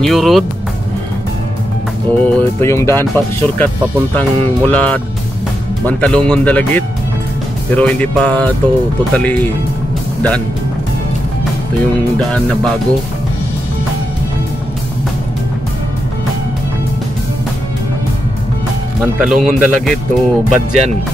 new road. O ito yung daan pa, shortcut papuntang mula Mantalongon, Dalagit. Pero hindi pa to totally done. Ito yung daan na bago. Mantalongon, Dalagit to Badyan.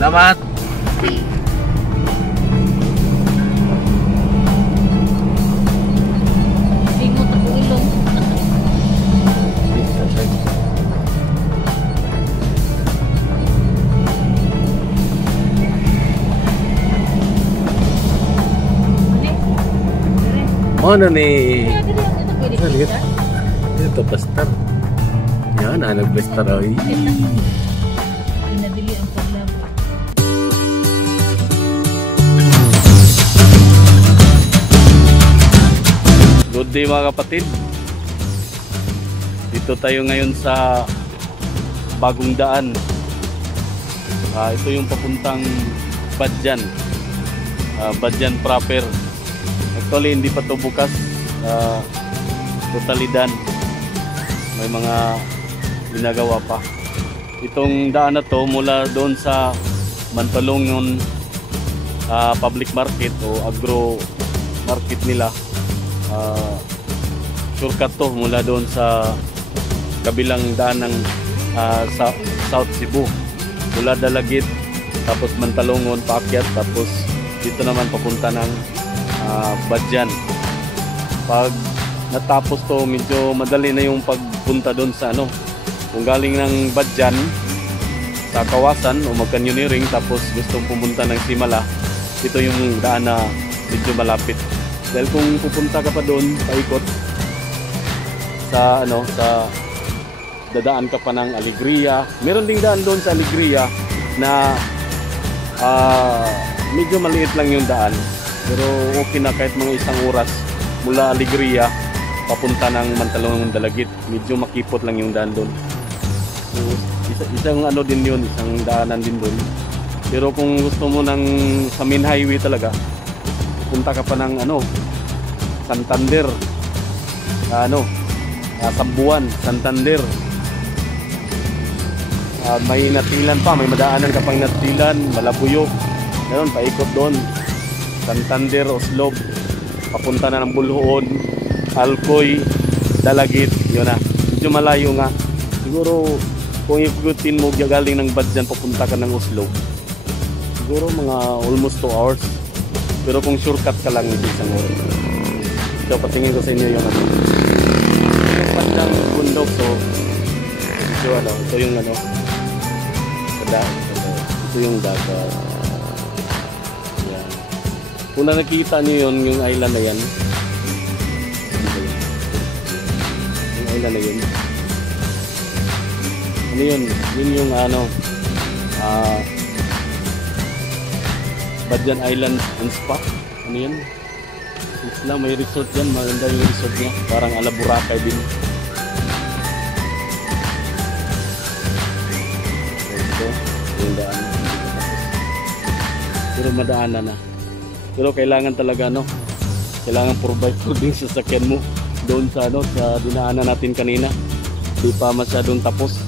Salamat. Singot ako ilong. Ano ni? Ito pwede kita. Ito pastar. Yan, nag-pastar ay. Pinadili ang paglabo. Good day mga kapatid. Dito tayo ngayon sa bagong daan. Ito yung papuntang Badyan. Badyan proper. Actually hindi pa to bukas. Totally done. May mga ginagawa pa. Itong daan na to mula doon sa Mantalongon public market o agro market nila. Shortcut to mula doon sa kabilang daan ng South Cebu, mula Dalagit tapos Mantalongon paakyat, tapos dito naman papunta ng Badyan. Pag natapos to medyo madali na yung pagpunta doon sa kung galing ng Badyan sa Kawasan o mag-canyoneering tapos gustong pumunta ng Simala, ito yung daan na medyo malapit. Dahil kung pupunta ka pa doon, paikot sa sa dadaan ka pa ng Alegria. Meron ding daan doon sa Alegria na medyo maliit lang yung daan. Pero okay na kahit mga isang oras mula Alegria papunta ng Mantalongon, Dalagit. Medyo makipot lang yung daan doon. So, isang din yun, isang daanan din doon. Pero kung gusto mo sa main highway talaga, punta ka pa ng Santander, Sambuan, Santander, may Natilan pa, may madaanan ka pang Natilan, Malabuyok, meron paikot doon, Santander, Oslob, papunta na ng Bulhoon, Alcoy, Dalagit, yun na, medyo malayo nga. Siguro kung ikutin mo galing ng Badyan papunta ka ng Oslob, siguro mga almost 2 hours. Pero kung shortcut ka lang, hindi isang oras. So patingin ko sa inyo yung yung pandang bundok. So ito yung ito yung dagat. Yan. Kung nakikita nyo yung island na yan, yung island na yun, yun yung Badyan Island and Spa. Ano yun? Isla, may resort yan. Maganda yung resort niya. Parang ala Boracay din. Ito, yung daan. Pero madaanan na. Pero kailangan talaga kailangan 4x4 din sa sasakyan mo. Doon sa sa dinaanan natin kanina. Di pa masyadong tapos.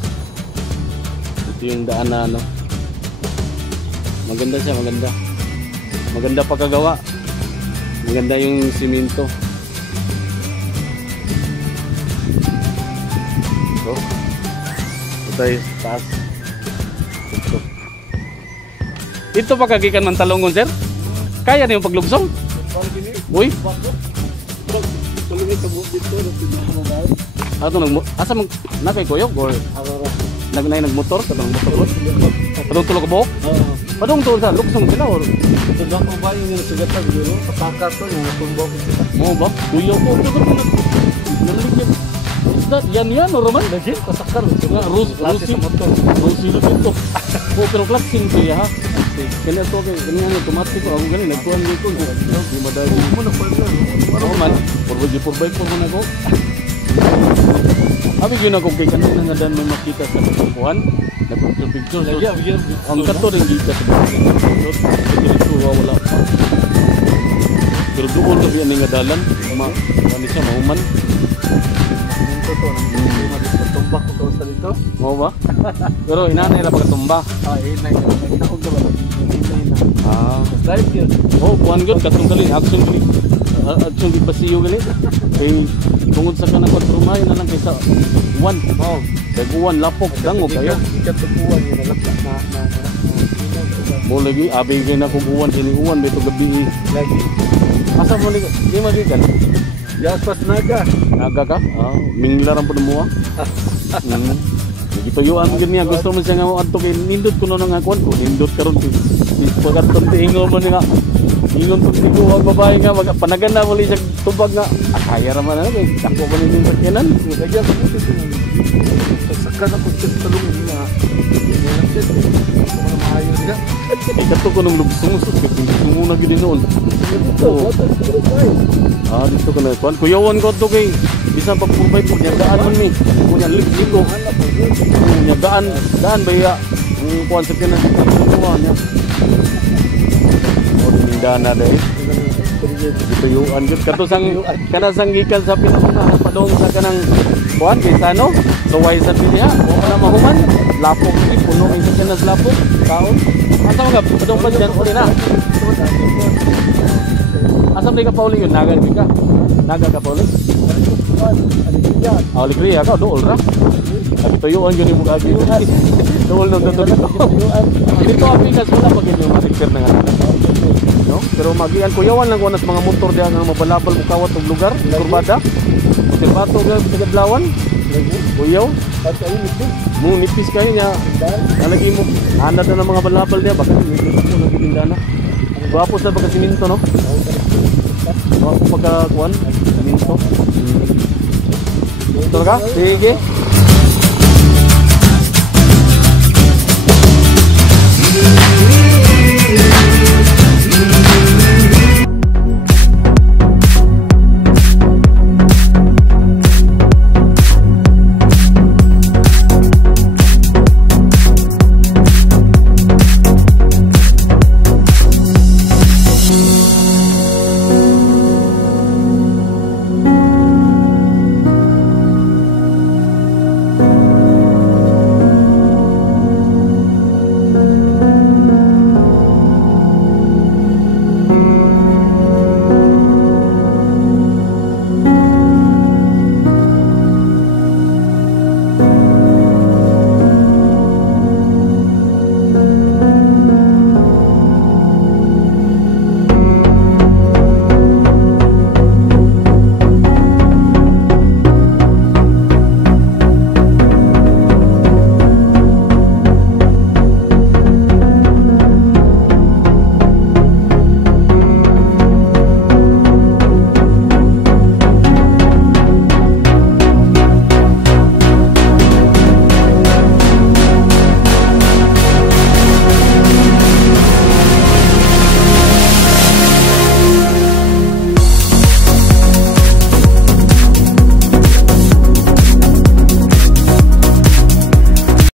Ito yung daan na maganda siya, maganda. Maganda pagkagawa. Maganda yung simento. Ito yung taas. Ito pa kagikan Mantalongon, sir? Kaya na yung paglugsong? Uy? Asa nakay kuyog? Nagmotor? Padong tulog ka buhok? Padong tulog sa luksong sila? Tudang ko ba yung sugatan dito? Pataka to yung natumbok. Oo ba? Tuyo ko. Nalaligyan. that? Yan o Roman? Lagi, pasakar. Rusi dito. Oh, pero klaseng to ya ha. Kanya to kanya automatic ako gani nagtuan dito. Di madali mo na pala. Roman, por bike po man ako. Abi gyud ako kay kanina nga dan may makita sa kuan. Nagpicture Lagi, abigyan. ang kato rin gika sa dito wala pa. Pero doon na biyan nga dalan, ano siya mahuman. Ito to, tumbak ko sa dito. Mau ba? Pero inanay ra pagtumba. Inay na ko ba? Inay na. Slide yun. Oh, kuan gud katong gali action di pasiyo gali. Kay tungod sa kanang kontrumay na lang kaysa uwan. Oh, Daguan lapok dango kayo. ikatupuan yun na. Mo lagi abi kay na kung uwan sini uwan dito gabi. Lagi. Asa mo lagi? Di magikan. Jaspas naga. Naga ka? Minglaran po mo. Gituyuan gyud niya gusto mo siya nga mo adto kay nindot kuno nga kuan ko nindot karon pagkarton tingo mo nga ingon tong tigo ang babae nga panagan na muli sa tubag nga kaya ra man na kay ako man ning sakyanan Lagi ako dito. Pasakar ako sa talong niya. Maayo niya. ay kato ko nung lubsong gusto na gid noon dito ko na kuan kuyawan ko to kay bisan pag provide ko niya daan man mi kunya dito niya daan baya ang kuan sa kanan kuan niya ni dana dai tuyuan gud kato sang kana sang gikan sa pinaka padong sa kanang kuan kay sano suway sa niya o na mahuman lapok ni puno mi sa kanas lapok taon asa mga padong pa diyan uli na asa may ka pauli yun naga ka pauli aligriya ka dool ra tuyuan gyud mo kagi dool no dito apikas wala pag yung ma-repair na nga no pero magian kuyawan lang kunas mga motor diha nga mabalabal mo kawat og lugar kurbada hotel bato ga tigadlawan kuyaw At ayun ito. mo nipis kayo niya nalagi mo handa na ng mga balabal diha baka nito na gitindana guwapo sa pagka siminto no guwapo pagka kuan siminto ito ka sige